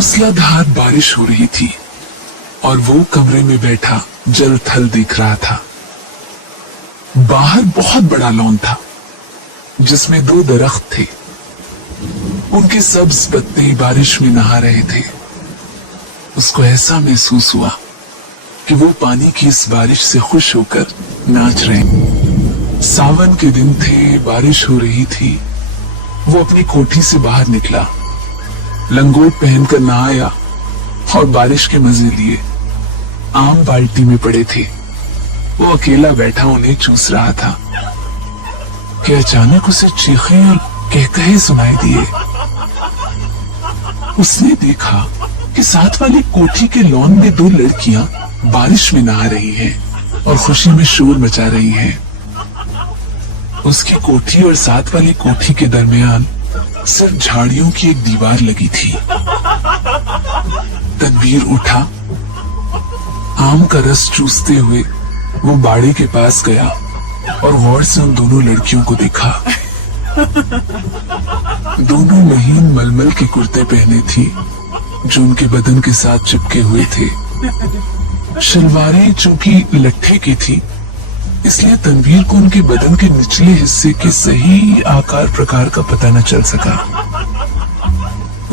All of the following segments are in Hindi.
मूसलाधार बारिश हो रही थी और वो कमरे में बैठा जल थल देख रहा था। बाहर बहुत बड़ा लॉन था जिसमें 2 दरख्त थे। उनके सब्ज पत्ते बारिश में नहा रहे थे। उसको ऐसा महसूस हुआ कि वो पानी की इस बारिश से खुश होकर नाच रहे। सावन के दिन थे, बारिश हो रही थी। वो अपनी कोठी से बाहर निकला, लंगोट पहनकर नहाया और बारिश के मजे लिए। आम बाल्टी में पड़े थे। वो अकेला बैठा उन्हें चूस रहा था कि अचानक उसे चीखें और कहकहे सुनाई दिए। उसने देखा कि साथ वाली कोठी के लॉन में 2 लड़कियां बारिश में नहा रही हैं और खुशी में शोर मचा रही हैं। उसकी कोठी और साथ वाली कोठी के दरमियान सिर्फ झाड़ियों की एक दीवार लगी थी। तनवीर उठा, आम का रस चूसते हुए वो बाड़े के पास गया और गौर से उन दोनों लड़कियों को देखा। दोनों महीन मलमल के कुर्ते पहने थी जो उनके बदन के साथ चिपके हुए थे। शलवारें चूंकि लट्ठे की थी, इसलिए तनवीर को उनके बदन के निचले हिस्से के सही आकार प्रकार का पता न चल सका।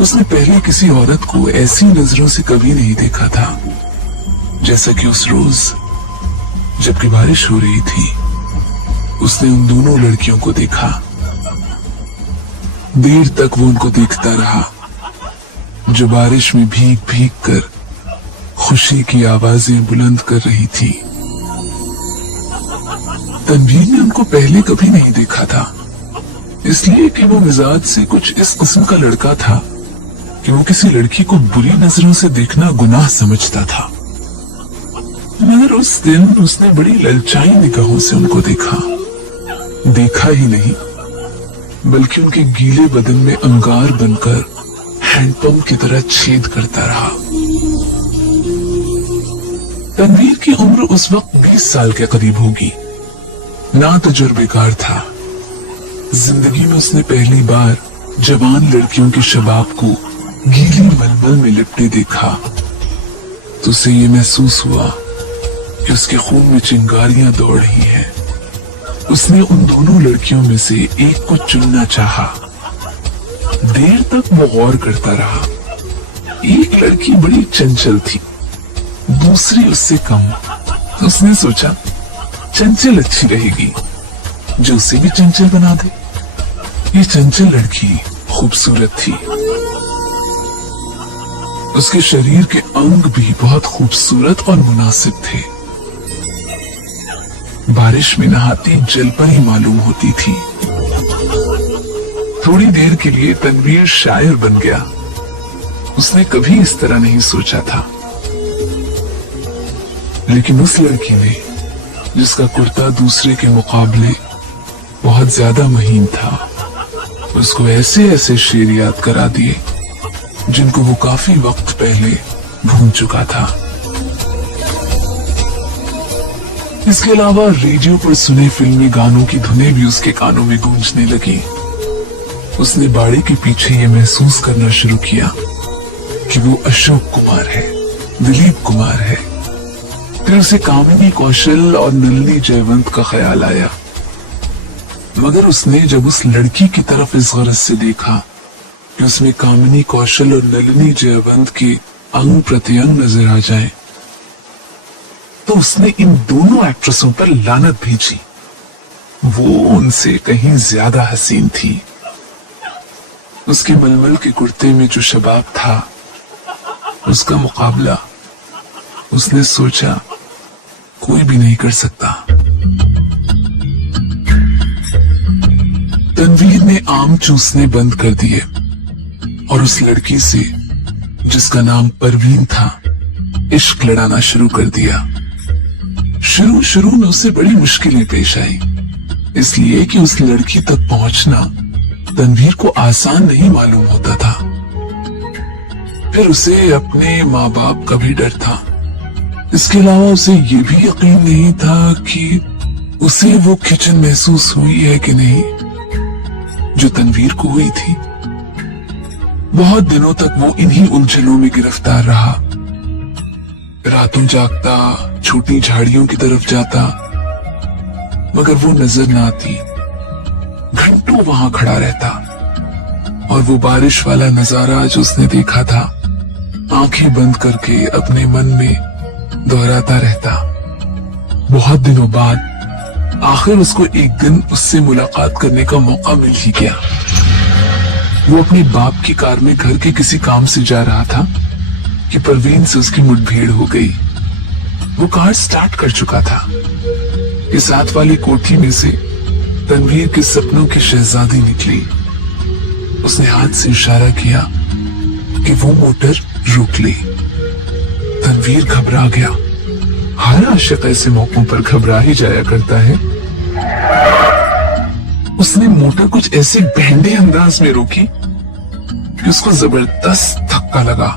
उसने पहले किसी औरत को ऐसी नजरों से कभी नहीं देखा था जैसा कि उस रोज जबकि बारिश हो रही थी उसने उन दोनों लड़कियों को देखा। देर तक वो उनको देखता रहा जो बारिश में भीग भीग कर खुशी की आवाजें बुलंद कर रही थी। तनवीर ने उनको पहले कभी नहीं देखा था, इसलिए कि वो मिजाज से कुछ इस किस्म का लड़का था कि वो किसी लड़की को बुरी नजरों से देखना गुनाह समझता था। मगर उस दिन उसने बड़ी ललचाई निगाहों से उनको देखा ही नहीं बल्कि उनके गीले बदन में अंगार बनकर हैंडपंप की तरह छेद करता रहा। तनवीर की उम्र उस वक्त 20 साल के करीब होगी। ना तजुर्बेकार था। जिंदगी में उसने पहली बार जवान लड़कियों के शबाब को गीली मलमल में लिपटे देखा तो उसे ये महसूस हुआ कि उसके खून में चिंगारियां दौड़ रही हैं। उसने उन दोनों लड़कियों में से एक को चुनना चाहा। देर तक वो गौर करता रहा। एक लड़की बड़ी चंचल थी, दूसरी उससे कम। उसने सोचा चंचल अच्छी रहेगी जो उसे भी चंचल बना दे। ये चंचल लड़की खूबसूरत थी। उसके शरीर के अंग भी बहुत खूबसूरत और मुनासिब थे। बारिश में नहाती जल पर ही मालूम होती थी। थोड़ी देर के लिए तनवीर शायर बन गया। उसने कभी इस तरह नहीं सोचा था। लेकिन उस लड़की ने, जिसका कुर्ता दूसरे के मुकाबले बहुत ज्यादा महीन था, उसको ऐसे ऐसे शेर याद करा दिए जिनको वो काफी वक्त पहले भूल चुका था। इसके अलावा रेडियो पर सुने फिल्मी गानों की धुनें भी उसके कानों में गूंजने लगी। उसने बाड़े के पीछे ये महसूस करना शुरू किया कि वो अशोक कुमार है, दिलीप कुमार है। फिर उसे कामिनी कौशल और नलिनी जयवंत का ख्याल आया। मगर उसने जब उस लड़की की तरफ इस गरज से देखा कि उसमें कामिनी कौशल और नलिनी जयवंत के अंग प्रत्यंग नजर आ जाएं, तो उसने इन दोनों एक्ट्रेसों पर लानत भेजी। वो उनसे कहीं ज्यादा हसीन थी। उसके मलमल के कुर्ते में जो शबाब था, उसका मुकाबला उसने सोचा कोई भी नहीं कर सकता। तनवीर ने आम चूसने बंद कर दिए और उस लड़की से, जिसका नाम परवीन था, इश्क लड़ाना शुरू कर दिया। शुरू में उसे बड़ी मुश्किलें पेश आई, इसलिए कि उस लड़की तक पहुंचना तनवीर को आसान नहीं मालूम होता था। फिर उसे अपने माँ बाप का भी डर था। इसके अलावा उसे ये भी यकीन नहीं था कि उसे वो खिंचन महसूस हुई है कि नहीं जो तनवीर को हुई थी। बहुत दिनों तक वो इन्हीं उलझनों में गिरफ्तार रहा। रातों जागता, छोटी झाड़ियों की तरफ जाता, मगर वो नजर न आती। घंटों वहां खड़ा रहता और वो बारिश वाला नजारा जो उसने देखा था आंखें बंद करके अपने मन में दोहराता रहता। बहुत दिनों बाद आखिर उसको एक दिन उससे मुलाकात करने का मौका मिल ही गया। वो अपने बाप की कार में घर के किसी काम से जा रहा था कि परवीन से उसकी मुठभेड़ हो गई। वो कार स्टार्ट कर चुका था कि साथ वाली कोठी में से तनवीर के सपनों की शहजादी निकली। उसने हाथ से इशारा किया कि वो मोटर रोक ले। तनवीर घबरा गया। हर आशिक ऐसे मौकों पर घबरा ही जाया करता है। उसने मोटर कुछ ऐसे बहंडे अंदाज में रोकी कि उसको जबरदस्त धक्का लगा।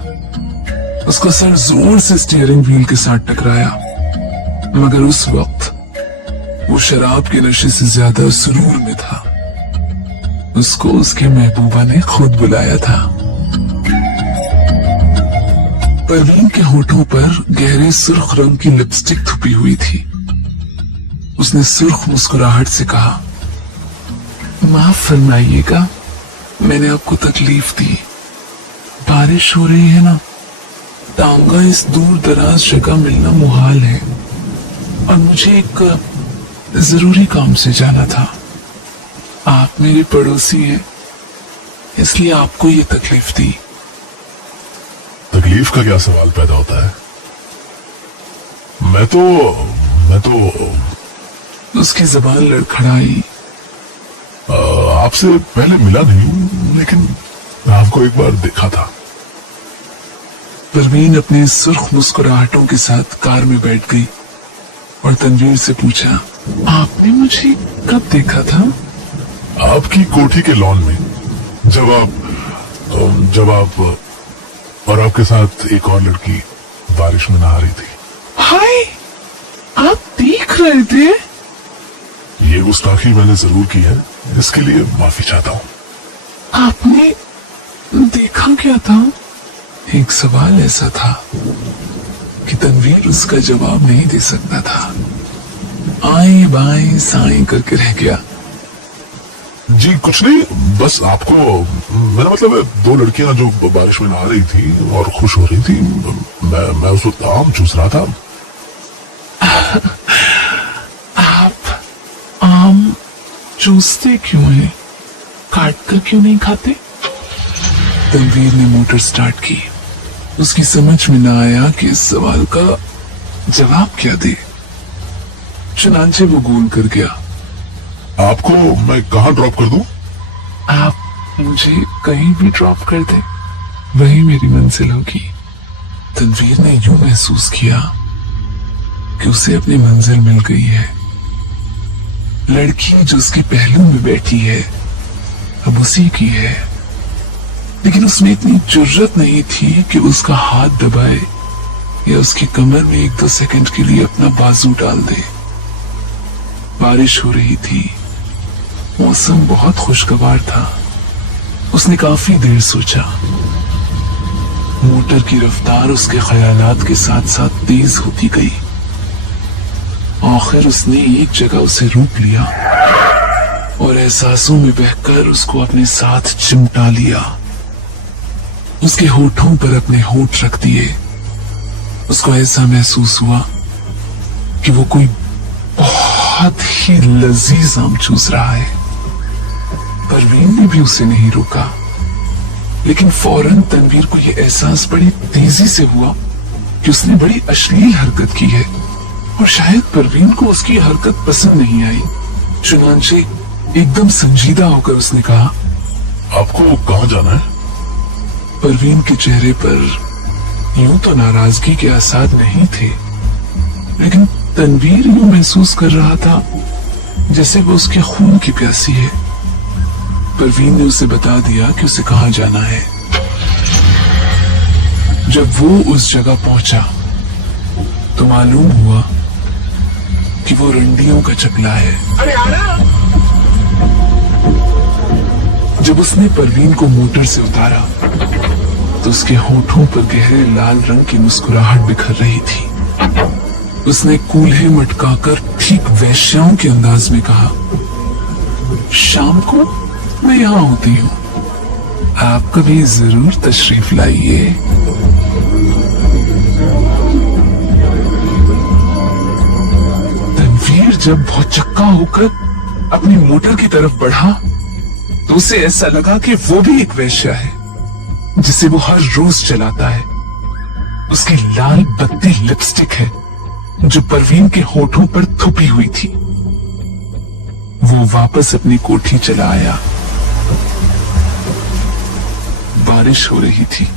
उसका सर जोर से स्टीयरिंग व्हील के साथ टकराया, मगर उस वक्त वो शराब के नशे से ज्यादा सुरूर में था। उसको उसके महबूबा ने खुद बुलाया था। परवीन के होठों पर गहरे सुर्ख रंग की लिपस्टिक थुपी हुई थी। उसने सुर्ख मुस्कुराहट से कहा, माफ फरमाइएगा, मैंने आपको तकलीफ दी। बारिश हो रही है ना, टांगा इस दूर दराज जगह मिलना मुहाल है और मुझे एक जरूरी काम से जाना था। आप मेरे पड़ोसी हैं, इसलिए आपको ये तकलीफ दी। तकलीफ का क्या सवाल पैदा होता है? मैं तो उसकी जबान लड़खड़ाई। आपसे पहले मिला नहीं हूं, लेकिन आपको एक बार देखा था। परवीन अपने सुर्ख मुस्कुराहटों के साथ कार में बैठ गई और तनवीर से पूछा, आपने मुझे कब देखा था? आपकी कोठी के लॉन में, जब आप और आपके साथ एक और लड़की बारिश में नहा रही थी। हाय, आप देख रहे थे? ये गुस्ताखी मैंने जरूर की है, इसके लिए माफी चाहता हूँ। आपने देखा क्या था? एक सवाल ऐसा था कि तनवीर उसका जवाब नहीं दे सकता था। आए बाएं साएं करके रह गया। जी कुछ नहीं, बस आपको, मेरा मतलब है, दो लड़कियां जो बारिश में नहा रही थी और खुश हो रही थी, मैं उस वक्त आम चूस रहा था। आप आम चूसते क्यों हैं? काट कर क्यों नहीं खाते? तनवीर ने मोटर स्टार्ट की। उसकी समझ में न आया कि इस सवाल का जवाब क्या दे। चुनांचे वो गोल कर गया। आपको मैं कहाँ ड्रॉप कर दूं? आप मुझे कहीं भी ड्रॉप कर दें, वही मेरी मंजिल होगी। तनवीर ने यूं महसूस किया कि उसे अपनी मंजिल मिल गई है। लड़की जो उसके पहलू में बैठी है अब उसी की है, लेकिन उसमें इतनी जुर्रत नहीं थी कि उसका हाथ दबाए या उसकी कमर में 1-2 सेकंड के लिए अपना बाजू डाल दे। बारिश हो रही थी, मौसम बहुत खुशगवार था। उसने काफी देर सोचा। मोटर की रफ्तार उसके ख्यालात के साथ साथ तेज होती गई। आखिर उसने एक जगह उसे रोक लिया और एहसासों में बहकर उसको अपने साथ चिमटा लिया। उसके होठों पर अपने होठ रख दिए। उसको ऐसा महसूस हुआ कि वो कोई बहुत ही लजीज आम चूस रहा है। परवीन ने भी उसे नहीं रोका, लेकिन फौरन तनवीर को यह एहसास बड़ी तेजी से हुआ कि उसने बड़ी अश्लील हरकत की है और शायद परवीन को उसकी हरकत पसंद नहीं आई। चुनांचे एकदम संजीदा होकर उसने कहा, आपको कहाँ जाना है? परवीन के चेहरे पर यूं तो नाराजगी के आसार नहीं थे, लेकिन तनवीर यूं महसूस कर रहा था जैसे वो उसके खून की प्यासी है। परवीन ने उसे बता दिया कि उसे कहाँ जाना है। जब वो उस जगह पहुंचा तो मालूम हुआ कि वो रंडियों का चकला है। जब उसने परवीन को मोटर से उतारा तो उसके होठों पर गहरे लाल रंग की मुस्कुराहट बिखर रही थी। उसने कूल्हे मटकाकर ठीक वैश्याओं के अंदाज में कहा, शाम को मैं यहां होती हूँ, आप कभी जरूर तशरीफ लाइए। तनवीर जब भौचक्का होकर अपनी मोटर की तरफ बढ़ा तो उसे ऐसा लगा कि वो भी एक वेश्या है जिसे वो हर रोज चलाता है। उसकी लाल बत्ती लिपस्टिक है जो परवीन के होठों पर थुपी हुई थी। वो वापस अपनी कोठी चला आया। बारिश हो रही थी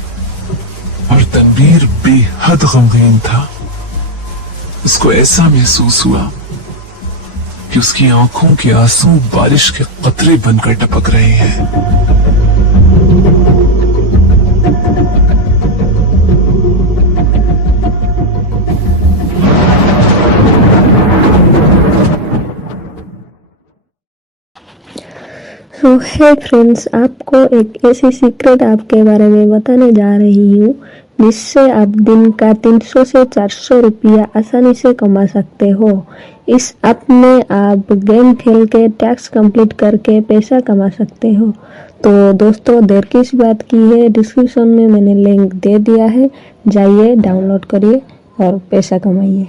और तनवीर बेहद गमगीन था। उसको ऐसा महसूस हुआ कि उसकी आंखों के आंसू बारिश के कतरे बनकर टपक रहे हैं। तो है फ्रेंड्स, आपको एक ऐसी सीक्रेट ऐप के बारे में बताने जा रही हूँ जिससे आप दिन का 300 से 400 रुपया आसानी से कमा सकते हो। इस ऐप में आप गेम खेल के टैक्स कंप्लीट करके पैसा कमा सकते हो। तो दोस्तों, देर किस बात की है, डिस्क्रिप्शन में मैंने लिंक दे दिया है, जाइए डाउनलोड करिए और पैसा कमाइए।